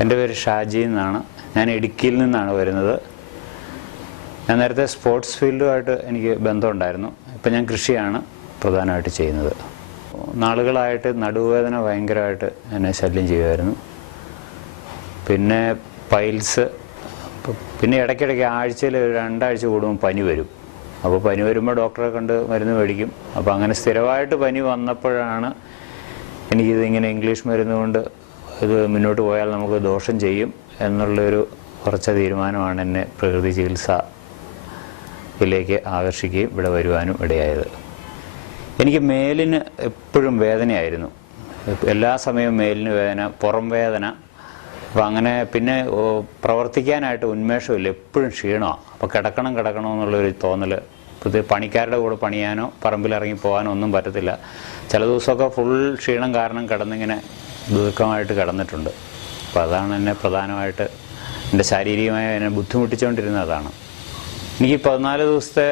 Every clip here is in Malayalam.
എന്റെ പേര് ഷാജി എന്നാണ്. ഞാൻ ഇടുക്കിയിൽ നിന്നാണ് വരുന്നത്. ഞാൻ നേരത്തെ സ്പോർട്സ് ഫീൽഡുമായിട്ട് എനിക്ക് ബന്ധമുണ്ടായിരുന്നു. ഇപ്പം ഞാൻ കൃഷിയാണ് പ്രധാനമായിട്ട് ചെയ്യുന്നത്. നാളുകളായിട്ട് നടുവേദന ഭയങ്കരമായിട്ട് എന്നെ ശല്യം ചെയ്യുമായിരുന്നു. പിന്നെ പൈൽസ് പിന്നെ ഇടയ്ക്കിടയ്ക്ക് ആഴ്ചയിൽ രണ്ടാഴ്ച കൂടുമ്പോൾ പനി വരും. അപ്പോൾ പനി വരുമ്പോൾ ഡോക്ടറെ കണ്ട് മരുന്ന് മേടിക്കും. അപ്പോൾ അങ്ങനെ സ്ഥിരമായിട്ട് പനി വന്നപ്പോഴാണ് എനിക്കിത് ഇങ്ങനെ ഇംഗ്ലീഷ് മരുന്ന് കൊണ്ട് ഇത് മുന്നോട്ട് പോയാൽ നമുക്ക് ദോഷം ചെയ്യും എന്നുള്ളൊരു ഉറച്ച തീരുമാനമാണ് എന്നെ പ്രകൃതി ചികിത്സയിലേക്ക് ആകർഷിക്കുകയും ഇവിടെ വരുവാനും ഇടയായത്. എനിക്ക് മേലിന് എപ്പോഴും വേദനയായിരുന്നു. എല്ലാ സമയവും മേലിന് വേദന പുറം വേദന. അപ്പോൾ അങ്ങനെ പിന്നെ പ്രവർത്തിക്കാനായിട്ട് ഉന്മേഷമില്ല. എപ്പോഴും ക്ഷീണമാണ് അപ്പോൾ കിടക്കണം കിടക്കണം എന്നുള്ളൊരു തോന്നൽ പുതിയ പണിക്കാരുടെ കൂടെ പണിയാനോ പറമ്പിലിറങ്ങി പോകാനോ ഒന്നും പറ്റത്തില്ല. ചില ദിവസമൊക്കെ ഫുൾ ക്ഷീണം കാരണം കിടന്നിങ്ങനെ ദീർഘമായിട്ട് കടന്നിട്ടുണ്ട്. അപ്പോൾ അതാണ് എന്നെ പ്രധാനമായിട്ട് എന്റെ ശാരീരികമായ എന്നെ ബുദ്ധിമുട്ടിച്ചുകൊണ്ടിരുന്നത് അതാണ്. എനിക്ക് പതിനാല് ദിവസത്തെ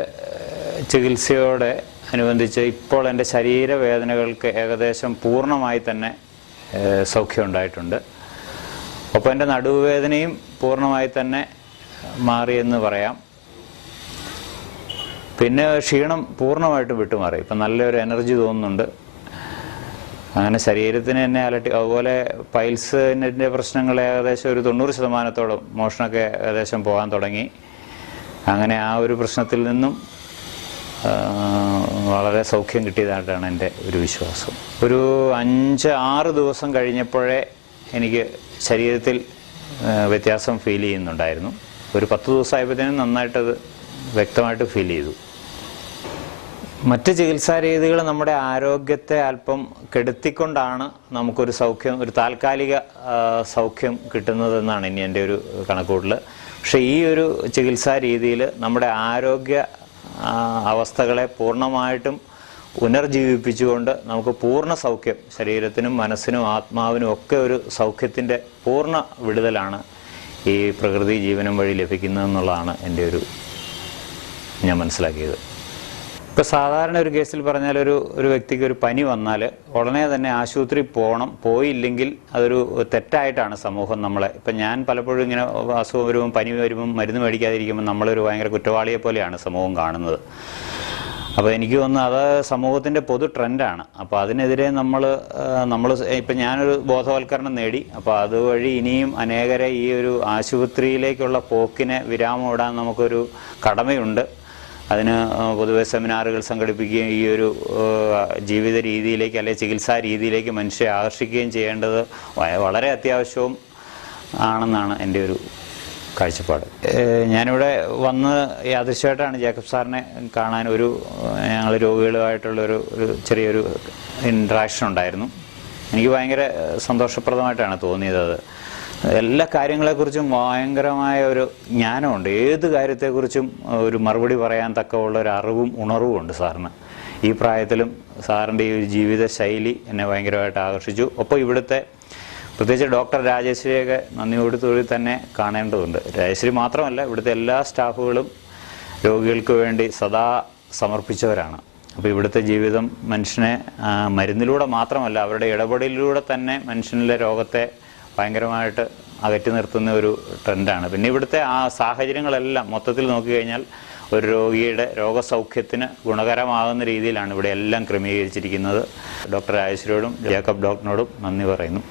ചികിത്സയോടെ അനുബന്ധിച്ച് ഇപ്പോൾ എന്റെ ശരീരവേദനകൾക്ക് ഏകദേശം പൂർണമായി തന്നെ സൗഖ്യം ഉണ്ടായിട്ടുണ്ട്. ഒപ്പം എന്റെ നടുവേദനയും പൂർണമായി തന്നെ മാറിയെന്ന് പറയാം. പിന്നെ ക്ഷീണം പൂർണമായിട്ടും വിട്ടുമാറി. ഇപ്പം നല്ലൊരു എനർജി തോന്നുന്നുണ്ട്. അങ്ങനെ ശരീരത്തിന് തന്നെ അലട്ടി അതുപോലെ പൈൽസിന്റെ പ്രശ്നങ്ങൾ ഏകദേശം ഒരു തൊണ്ണൂറ് ശതമാനത്തോളം മോഷണമൊക്കെ ഏകദേശം പോകാൻ തുടങ്ങി. അങ്ങനെ ആ ഒരു പ്രശ്നത്തിൽ നിന്നും വളരെ സൗഖ്യം കിട്ടിയതായിട്ടാണ് എന്റെ ഒരു വിശ്വാസം. ഒരു അഞ്ച് ആറ് ദിവസം കഴിഞ്ഞപ്പോഴേ എനിക്ക് ശരീരത്തിൽ വ്യത്യാസം ഫീൽ ചെയ്യുന്നുണ്ടായിരുന്നു. ഒരു പത്ത് ദിവസമായപ്പോഴത്തേനും നന്നായിട്ടത് വ്യക്തമായിട്ട് ഫീൽ ചെയ്തു. മറ്റ് ചികിത്സാ രീതികൾ നമ്മുടെ ആരോഗ്യത്തെ അല്പം കെടുത്തിക്കൊണ്ടാണ് നമുക്കൊരു സൗഖ്യം ഒരു താൽക്കാലിക സൗഖ്യം കിട്ടുന്നതെന്നാണ് ഇനി എന്റെ ഒരു കണക്കൂട്ടൽ പക്ഷേ ഈ ഒരു ചികിത്സാ രീതിയിൽ നമ്മുടെ ആരോഗ്യ അവസ്ഥകളെ പൂർണമായിട്ടും പുനർജീവിപ്പിച്ചുകൊണ്ട് നമുക്ക് പൂർണ സൗഖ്യം ശരീരത്തിനും മനസ്സിനും ആത്മാവിനും ഒക്കെ ഒരു സൗഖ്യത്തിന്റെ പൂർണ വിടുതലാണ് ഈ പ്രകൃതി ജീവനം വഴി ലഭിക്കുന്നതെന്നുള്ളതാണ് എന്റെ ഒരു ഞാൻ മനസ്സിലാക്കിയത്. ഇപ്പൊ സാധാരണ ഒരു കേസിൽ പറഞ്ഞാൽ ഒരു ഒരു വ്യക്തിക്ക് ഒരു പനി വന്നാൽ ഉടനെ തന്നെ ആശുപത്രി പോകണം പോയില്ലെങ്കിൽ അതൊരു തെറ്റായിട്ടാണ് സമൂഹം നമ്മളെ. ഇപ്പം ഞാൻ പലപ്പോഴും ഇങ്ങനെ അസുഖം വരുമ്പം പനി വരുമ്പം മരുന്ന് മേടിക്കാതിരിക്കുമ്പോൾ നമ്മളൊരു ഭയങ്കര കുറ്റവാളിയെ പോലെയാണ് സമൂഹം കാണുന്നത്. അപ്പോൾ എനിക്ക് തോന്നുന്നു അത് സമൂഹത്തിന്റെ പൊതു ട്രെൻഡാണ്. അപ്പോൾ അതിനെതിരെ നമ്മൾ നമ്മൾ ഇപ്പം ഞാനൊരു ബോധവൽക്കരണം നേടി. അപ്പോൾ അതുവഴി ഇനിയും അനേകരെ ഈ ഒരു ആശുപത്രിയിലേക്കുള്ള പോക്കിനെ വിരാമം ഇടാൻ നമുക്കൊരു കടമയുണ്ട്. അതിന് പൊതുവെ സെമിനാറുകൾ സംഘടിപ്പിക്കുകയും ഈ ഒരു ജീവിത രീതിയിലേക്ക് അല്ലെങ്കിൽ ചികിത്സാ രീതിയിലേക്ക് മനുഷ്യരെ ആകർഷിക്കുകയും ചെയ്യേണ്ടത് വളരെ അത്യാവശ്യവും ആണെന്നാണ് എന്റെ ഒരു കാഴ്ചപ്പാട്. ഞാനിവിടെ വന്ന് യാദൃശ്യമായിട്ടാണ് ജേക്കബ് സാറിനെ കാണാൻ ഒരു ഞങ്ങൾ രോഗികളുമായിട്ടുള്ള ഒരു ഒരു ചെറിയൊരു ഇൻട്രാക്ഷൻ ഉണ്ടായിരുന്നു. എനിക്ക് ഭയങ്കര സന്തോഷപ്രദമായിട്ടാണ് തോന്നിയത് അത്. എല്ലാ കാര്യങ്ങളെക്കുറിച്ചും ഭയങ്കരമായ ഒരു ജ്ഞാനമുണ്ട്. ഏത് കാര്യത്തെക്കുറിച്ചും ഒരു മറുപടി പറയാൻ തക്കമുള്ള ഒരു അറിവും ഉണർവും ഉണ്ട് സാറിന്. ഈ പ്രായത്തിലും സാറിന്റെ ഈ ഒരു ജീവിത ശൈലി എന്നെ ഭയങ്കരമായിട്ട് ആകർഷിച്ചു. ഒപ്പം ഇവിടുത്തെ പ്രത്യേകിച്ച് ഡോക്ടർ രാജേശ്വരിയൊക്കെ നന്ദിയോടുകൂടി തന്നെ കാണേണ്ടതുണ്ട്. രാജേശ്വരി മാത്രമല്ല ഇവിടുത്തെ എല്ലാ സ്റ്റാഫുകളും രോഗികൾക്ക് വേണ്ടി സദാ സമർപ്പിച്ചവരാണ്. അപ്പോൾ ഇവിടുത്തെ ജീവിതം മനുഷ്യനെ മരുന്നിലൂടെ മാത്രമല്ല അവരുടെ ഇടപെടലിലൂടെ തന്നെ മനുഷ്യനിലെ രോഗത്തെ ഭയങ്കരമായിട്ട് അകറ്റി നിർത്തുന്ന ഒരു ട്രെൻഡാണ്. പിന്നെ ഇവിടുത്തെ ആ സാഹചര്യങ്ങളെല്ലാം മൊത്തത്തിൽ നോക്കിക്കഴിഞ്ഞാൽ ഒരു രോഗിയുടെ രോഗസൗഖ്യത്തിന് ഗുണകരമാകുന്ന രീതിയിലാണ് ഇവിടെ എല്ലാം ക്രമീകരിച്ചിരിക്കുന്നത്. ഡോക്ടർ ആയശ്വരോടും ജേക്കബ് ഡോക്ടറിനോടും നന്ദി പറയുന്നു.